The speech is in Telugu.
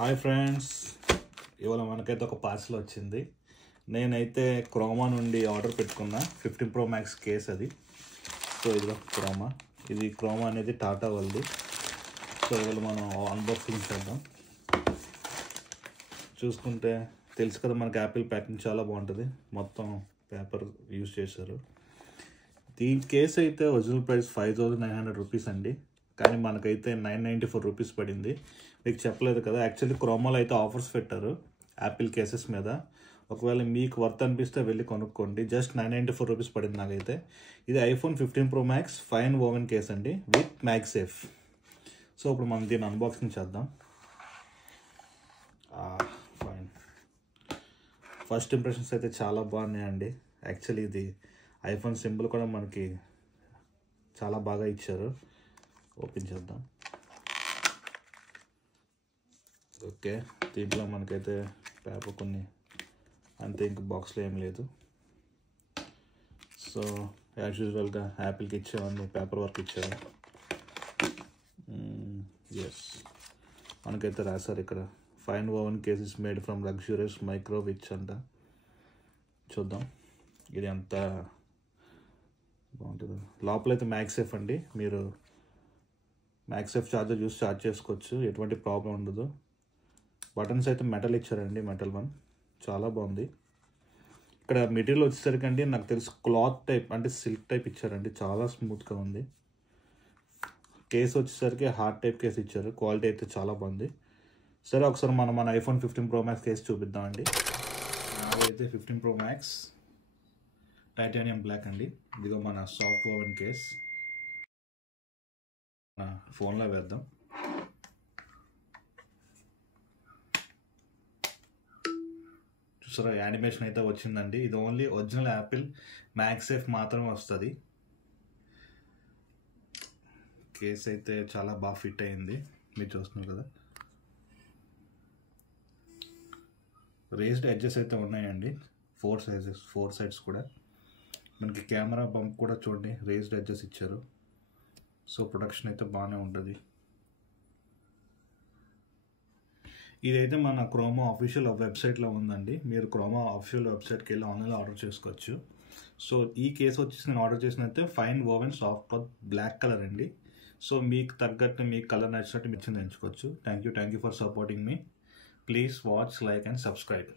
హాయ్ ఫ్రెండ్స్, ఇవాళ మనకైతే ఒక పార్సల్ వచ్చింది. నేనైతే క్రోమా నుండి ఆర్డర్ పెట్టుకున్న 15 Pro Max కేస్ అది. సో ఇదిగో క్రోమా, ఇది క్రోమా అనేది టాటా వాళ్ళది. సో ఇవాళ మనం అన్బాక్సింగ్ చేద్దాం. చూసుకుంటే తెలుసు కదా, మనకి యాపిల్ ప్యాకింగ్ చాలా బాగుంటుంది, మొత్తం పేపర్ యూజ్ చేశారు. దీని కేస్ అయితే ఒరిజినల్ ప్రైస్ 5,900 రూపీస్ అండి, కానీ మనకైతే 994 రూపీస్ పడింది. మీకు చెప్పలేదు కదా, యాక్చువల్లీ క్రోమాలో అయితే ఆఫర్స్ పెట్టారు యాపిల్ కేసెస్ మీద. ఒకవేళ మీకు వర్త్ అనిపిస్తే వెళ్ళి కొనుక్కోండి. జస్ట్ 994 రూపీస్ పడింది నాకైతే. ఇది iPhone 15 Pro Max fine woven case అండి, విత్ మ్యాగ్సేఫ్. సో ఇప్పుడు మనం దీన్ని అన్బాక్సింగ్ చేద్దాం. ఫైన్. ఫస్ట్ ఇంప్రెషన్స్ అయితే చాలా బాగున్నాయండి. యాక్చువల్లీ ఇది ఐఫోన్ సింబల్ కూడా మనకి చాలా బాగా ఇచ్చారు. ఓపెన్ చేద్దాం. ఓకే, దీంట్లో మనకైతే పేపర్ కొన్ని అంతే, ఇంక బాక్స్లో ఏం లేదు. సో యాజ్ యూజువల్గా యాపిల్కి ఇచ్చేవన్నీ పేపర్ వర్క్ ఇచ్చారు. ఎస్, మనకైతే రాశారు ఇక్కడ, fine woven cases made from luxurious micro విచ్ అంట. చూద్దాం ఇది అంత బాగుంటుంది. లోపలైతే మ్యాగ్సేఫ్ అండి, మీరు మ్యాగ్సేఫ్ ఛార్జర్ యూస్ ఛార్జ్ చేసుకోవచ్చు, ఎటువంటి ప్రాబ్లం ఉండదు. బటన్స్ అయితే మెటల్ ఇచ్చారండి, మెటల్ వన్, చాలా బాగుంది. ఇక్కడ మెటీరియల్ వచ్చేసరికి అండి నాకు తెలిసి క్లాత్ టైప్ అంటే సిల్క్ టైప్ ఇచ్చారండి, చాలా స్మూత్గా ఉంది. కేస్ వచ్చేసరికి హార్డ్ టైప్ కేస్ ఇచ్చారు, క్వాలిటీ అయితే చాలా బాగుంది. సరే, ఒకసారి మన iPhone 15 Pro Max కేస్ చూపిద్దామండి. అయితే 15 Pro Max టైటానియం బ్లాక్ అండి. ఇదిగో మన సాఫ్ట్ ఓవెన్ కేస్, ఫోన్లో వేద్దాం. చూసారా, యానిమేషన్ అయితే వచ్చిందండి. ఇది ఓన్లీ ఒరిజినల్ యాపిల్ మ్యాగ్సేఫ్ మాత్రమే వస్తుంది. కేస్ అయితే చాలా బాగా ఫిట్ అయింది, మీరు చూస్తున్నారు కదా. రేస్డ్ ఎడ్జెస్ అయితే ఉన్నాయండి, 4 సైడ్స్ కూడా. మనకి కెమెరా బంప్ కూడా చూడండి, రేస్డ్ ఎడ్జెస్ ఇచ్చారు. సో ప్రొడక్షన్ అయితే బాగానే ఉంటుంది. ఇదైతే మన క్రోమా అఫీషియల్ వెబ్సైట్లో ఉందండి, మీరు క్రోమా అఫీషియల్ వెబ్సైట్కి వెళ్ళి ఆన్లైన్లో ఆర్డర్ చేసుకోవచ్చు. సో ఈ కేసు వచ్చేసి నేను ఆర్డర్ చేసినైతే fine woven soft black colour అండి. సో మీకు తగ్గట్టు, మీకు కలర్ నచ్చినట్టు మీరు ఎంచుకోవచ్చు. Thank you for supporting me. Please watch, like and subscribe.